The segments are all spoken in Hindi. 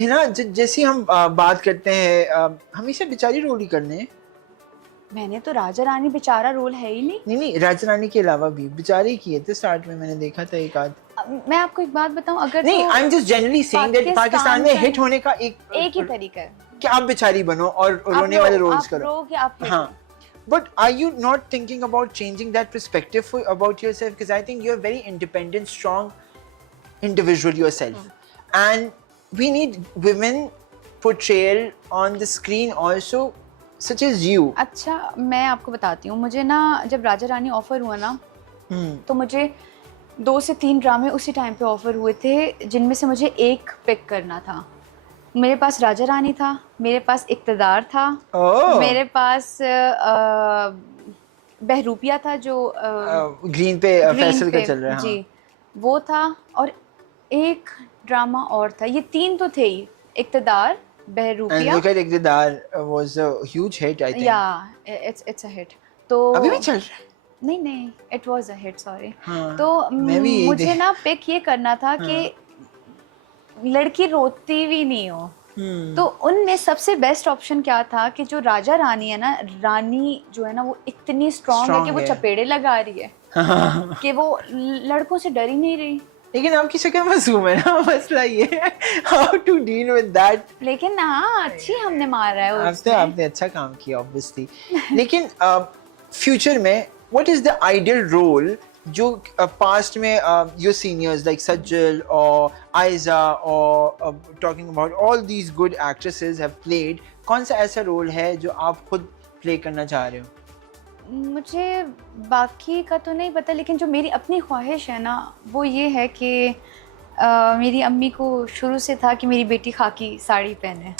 है ना, जैसे हम बात करते हैं हमेशा बेचारी रोल ही करने हैं। मैंने तो राजा रानी बेचारा रोल है ही नहीं। नहीं नहीं, राजा रानी के अलावा भी बेचारे किए थे स्टार्ट में, मैंने देखा था एक आध। मैं आपको एक बात बताऊं, अगर नहीं, तो I am just generally saying that Pakistan में हिट होने का एक ही तरीका है, कि आप बेचारी बनो और रोने वाले रोल्स करो। आप रो कि आप हिट हाँ, हो। but are you not thinking about changing that perspective about yourself? Because I think you're a very independent, strong individual yourself, and we need women portrayal on the screen also, such as you. अच्छा, मैं आपको बताती हूँ, मुझे ना जब राजा रानी ऑफर हुआ ना, तो मुझे 2 से 3 ड्रामे उसी टाइम पे ऑफर हुए थे, जिनमें से मुझे एक पिक करना था। मेरे पास राजा रानी था, मेरे पास इक़्तिदार था, मेरे पास बहरूपिया था जो ग्रीन पे फैसल का चल रहा है। जी, वो था, और एक ड्रामा और था। ये 3 तो थे ही, इक़्तिदार, बहरूपिया। And look at इक़्तिदार was a huge hit, I think. Yeah, it's a hit. तो अभी भी चल रहा है? नहीं, it was a hit, sorry. हाँ, तो मुझे ना पिक ये करना था कि लड़की रोती भी नहीं हो। तो उनमें सबसे बेस्ट ऑप्शन क्या था कि जो राजा रानी है ना, रानी जो है ना, वो इतनी स्ट्रॉन्ग है कि वो चपेड़े लगा रही है कि वो लड़कों से डर ही नहीं रही। लेकिन आपकी शक्ल मासूम है ना, मसला ये है how to deal with that. लेकिन हाँ, अच्छी हमने मारा है उसमें। आपने अच्छा काम किया ऑब्वियसली। लेकिन फ्यूचर में what is the ideal role जो पास्ट में योर सीनियर्स लाइक सज्जल और आयजा और talking about all these good actresses have played, कौन सा ऐसा रोल है जो आप खुद प्ले करना चाह रहे हो? मुझे बाकी का तो नहीं पता, लेकिन जो मेरी अपनी ख्वाहिश है ना, वो ये है कि मेरी अम्मी को शुरू से था कि मेरी बेटी खाकी साड़ी पहने।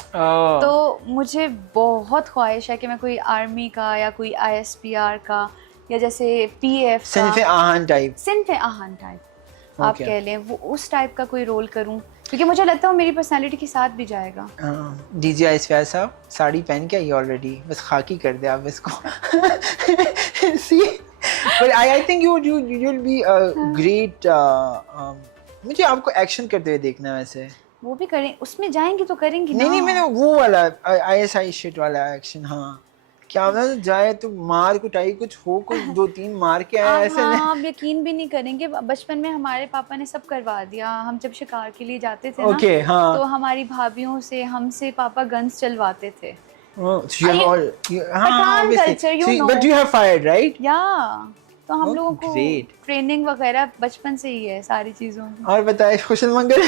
तो मुझे बहुत ख्वाहिश है कि मैं कोई आर्मी का या कोई ISPR का या जैसे PF का, सिन्फ़े आहान टाइप आप कह लें, वो उस टाइप का कोई रोल करूं, क्योंकि मुझे लगता है वो मेरी पर्सनालिटी के साथ भी जाएगा। डीजे आइसफिया साहब साड़ी पहन के आई ऑलरेडी, बस खाकी कर दे आप इसको। See, but I think you will be a great. मुझे आपको एक्शन करते हुए देखना है वैसे। वो भी करें, उसमें जाएंगी तो करेंगी ना। नहीं, मैंने वो वाला ISI शिट वाला एक्शन। हाँ, क्या पता जाए तो मार कुटाई कुछ हो, कुछ 2-3 मार के आए ऐसे। हाँ, आप यकीन भी नहीं करेंगे, बचपन में हमारे पापा ने सब करवा दिया। हम जब शिकार के लिए जाते थे ना, हाँ। तो हमारी भाभियों से, हमसे पापा गन्स चलवाते थे। Pathan culture, you know. But you have fired, right? Yeah, तो हम लोगों को ट्रेनिंग वगैरह बचपन से ही है सारी चीजों की। और बताए खुशल मंगल।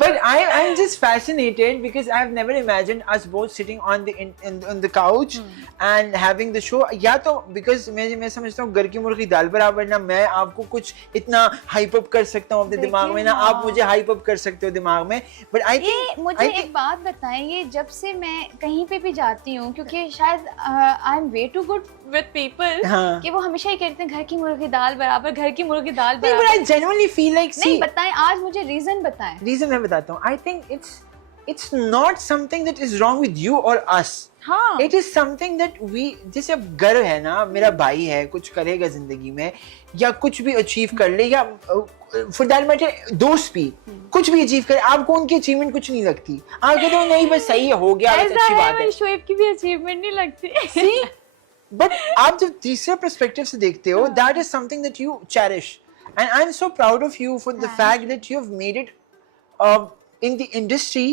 But I'm just fascinated because I've never imagined us both sitting on the couch and having the show. या तो because मैं समझता हूँ घर की मुर्गी दाल बराबर, ना मैं आपको कुछ इतना हाइप अप कर सकता हूँ अपने दिमाग में, ना आप मुझे हाइप अप कर सकते हो दिमाग में। But I think मुझे एक बात बताएं, ये जब से मैं कहीं पे भी जाती हूँ, क्योंकि शायद I am way too good with people, कि वो हमेशा ही कहते हैं घर की मुर्गी दाल बराबर, घर की मुर्गी दाल बराबर। But I genuinely feel like, नहीं बताएं, आज मुझे रीजन बताएं। रीजन मैं बताता हूँ। I think it's not something that is wrong with you or us. हाँ। It is something that we, जैसे अब गर्व है ना, मेरा भाई है, कुछ करेगा जिंदगी में या कुछ भी अचीव कर ले, या for that matter दोस्त भी कुछ भी अचीव करे, आपको उनकी अचीवमेंट कुछ नहीं लगती। आप कहते हो नहीं बस सही है, हो गया, बस अच्छी बात है। शोएब की भी अचीवमेंट नहीं लगती। बट आप जब तीसरे पर्सपेक्टिव से देखते हो, that is something that you cherish, and I'm so proud of you for the fact that you have made it in the industry,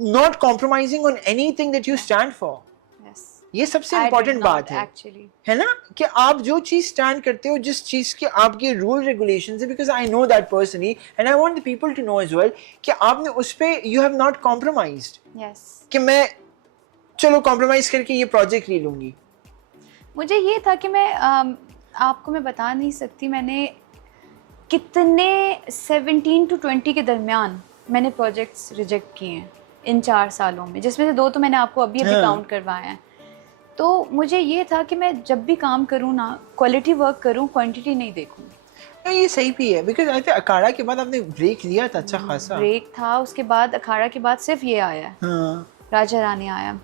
not compromising on anything that you stand for. Yes. ये सबसे important बात है actually. है ना, कि आप जो चीज स्टैंड करते हो, जिस चीज के आपके रूल रेगुलेशंस है, because I know that personally and I want the people to know as well, कि आपने उस पे you have not compromised. Yes. कि मैं चलो compromise करके ये project ले लूंगी। मुझे ये था कि मैं आपको मैं बता नहीं सकती मैंने कितने 17 to 20 के दरमियान मैंने प्रोजेक्ट्स रिजेक्ट किए हैं इन 4 सालों में, जिसमें से 2 तो मैंने आपको अभी काउंट करवाए हैं। तो मुझे ये था कि मैं जब भी काम करूँ ना, क्वालिटी वर्क करूँ, क्वांटिटी नहीं देखूँ। ये सही भी है, बिकॉज आई थिंक अखाड़ा के बाद आपने ब्रेक लिया था, अच्छा खासा ब्रेक था। उसके बाद अखाड़ा के बाद सिर्फ ये आया है, राजा रानी आया,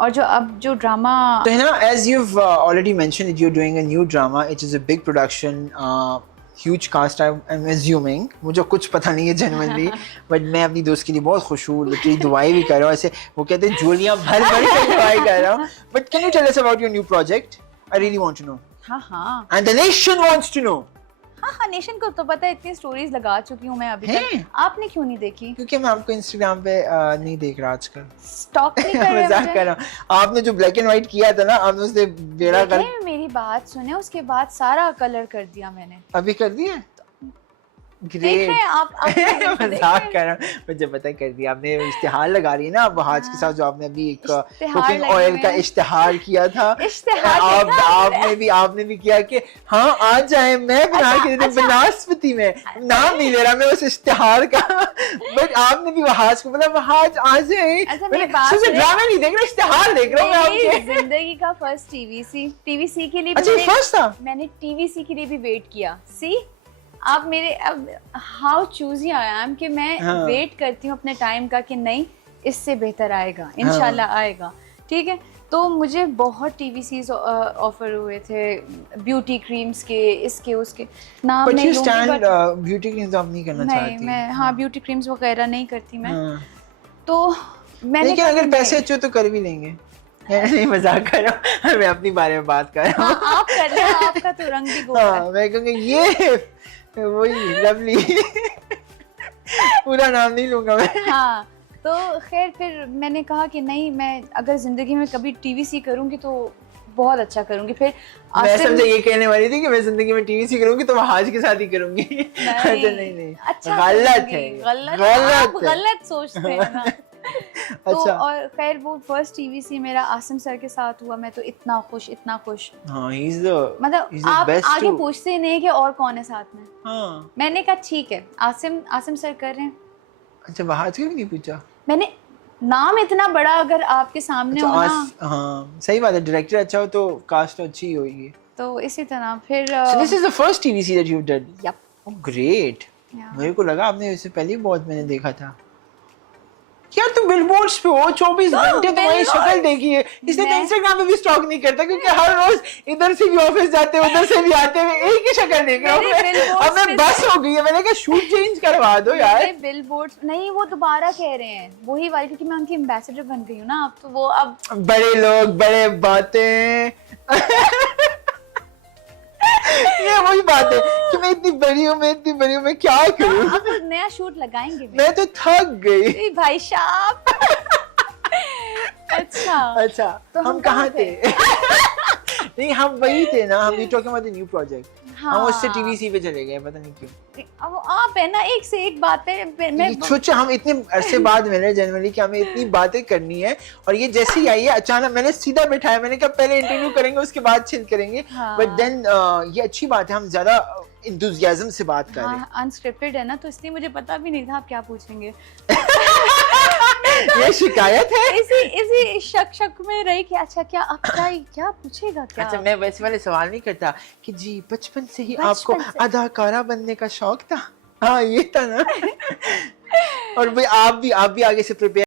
और जो अब जो ड्रामा, तो है ना, as you've already mentioned that you're doing a new drama, it is a big production, huge cast. I'm assuming, मुझे कुछ पता नहीं है genuinely, but मैं अपनी दोस्त के लिए बहुत खुश हूँ, literally दुआएं भी कर रहा हूँ, ऐसे वो कहते हैं झोलियाँ भर भर के दुआएं कर रहा हूँ. But can you tell us about your new project? I really want to know. हाँ हाँ And the nation wants to know. हाँ, नेशन को तो पता है, इतनी स्टोरीज लगा चुकी हूँ मैं अभी तक. आपने क्यों नहीं देखी? क्योंकि मैं आपको इंस्टाग्राम पे नहीं देख रहा आजकल. स्टॉक नहीं कर रहे मजाक कर रहा हूँ. आपने जो ब्लैक एंड व्हाइट किया था ना, आपने उससे बेड़ा कर. मेरी बात सुने, उसके बाद सारा कलर कर दिया मैंने. अभी कर दिया? देख रहे हैं आप मजाक कर रहा हूँ. मुझे पता कर दिया आपने. इश्तिहार लगा रही है ना अब हाज के साथ, जो आपने अभी एक कुकिंग ऑयल का इश्तिहार किया था. आपने भी किया कि हाँ आ जाए, मैं बना के दे दूं बनास्पति में. नाम नहीं ले रहा मैं उस इश्तिहार का, बट आपने भी वहाज को बोला वहाज आ जाए. ड्रामा नहीं देख रहा, इश्तिहार देख रहा हूँ मैं आपके. जिंदगी का फर्स्ट टीवीसी के लिए फर्स्ट था. मैंने टीवीसी के लिए भी वेट किया. सी आप मेरे अब हाउ चूजी आई एम कि मैं वेट करती हूँ अपने टाइम का कि नहीं इससे बेहतर आएगा, इंशाल्लाह आएगा. ठीक है, तो मुझे बहुत टीवीसीज ऑफर हुए थे, ब्यूटी क्रीम्स के, इसके उसके नाम नहीं लूंगी, बट ब्यूटी क्रीम्स आप नहीं करना चाहती. मैं हाँ ब्यूटी क्रीम्स वगैरह नहीं करती मैं. तो मैंने, लेकिन अगर पैसे अच्छे तो कर भी लेंगे. नहीं मजाक कर रहा हूँ, मैं अपनी बारे में बात कर रहा हूँ. आप कर रहे हो, आपका तो रंग भी गोरा है. मैं कहूँगा ये वही लवली. पूरा नाम नहीं लूंगा मैं. हाँ, तो खैर फिर मैंने कहा कि नहीं, मैं अगर जिंदगी में कभी टीवीसी करूंगी तो बहुत अच्छा करूंगी. फिर मैं समझा ये कहने वाली थी कि मैं जिंदगी में टीवीसी करूंगी तो मैं हाज के साथ ही करूंगी. नहीं, अच्छा गलत है, गलत सोचते हैं ना. तो और खैर वो फर्स्ट टीवीसी मेरा आसिम सर के साथ हुआ. मैं तो इतना खुश. हाँ, he's the मतलब आप आगे पूछते ही नहीं कि और कौन है साथ में. हाँ. मैंने कहा ठीक है, आसिम सर कर रहे हैं. अच्छा, वहाज क्यों नहीं पूछा? मैंने नाम इतना बड़ा अगर आपके सामने हो ना. हाँ सही बात है, डायरेक्टर अच्छा हो तो कास्ट अच्छी होगी. तो इसी तरह फिर So this is the first TVC that you've done. Yep. Oh, great. मेरे को लगा आपने इससे पहले बहुत मैंने देखा था. यार तुम बिलबोर्ड्स पे हो 24 घंटे, तुम्हारी शक्ल देखी है. इसलिए तो इंस्टाग्राम पे भी स्टॉक नहीं करता, क्योंकि हर रोज इधर से भी ऑफिस जाते हैं, उधर से भी आते हैं, एक ही शक्ल देख रहा हूँ. अब मैं बस हो गई है, मैंने कहा शूट चेंज करवा दो यार. बिलबोर्ड्स नहीं, वो दोबारा कह रहे हैं वही वाली, क्योंकि मैं उनकी एम्बेसडर बन गई हूँ ना अब. तो वो अब बड़े लोग बड़े बातें. ये वही बात है कि मैं इतनी बड़ी हूँ, मैं क्या करूँ. अब नया शूट लगाएंगे. मैं तो थक गई भाई साहब. अच्छा तो हम कहाँ थे? नहीं, हम वही थे ना, हम talking about the new project. हम उससे टीवीसी पे चले गए, पता नहीं क्यों. अब आप है ना एक से एक बात पे मैं सोचा हम इतने अरसे बाद मिले जनवरी कि हमें इतनी बातें करनी है, और ये जैसे ही आई है अचानक मैंने सीधा बैठाया. मैंने कहा पहले इंटरव्यू करेंगे उसके बाद चिल करेंगे. बट देन ये अच्छी बात है, हम ज्यादा इंथुसियाज्म से बात कर रहे हैं. अनस्क्रिप्टेड है ना, तो इसलिए मुझे पता भी नहीं था आप क्या पूछेंगे. ये शिकायत है. इसी शक में रही कि अच्छा क्या पूछेगा क्या. अच्छा, मैं वैसे वाले सवाल नहीं करता कि जी बचपन से ही आपको अदाकारा बनने का शौक था. हाँ ये था ना. और भाई आप भी आगे से प्रिपेयर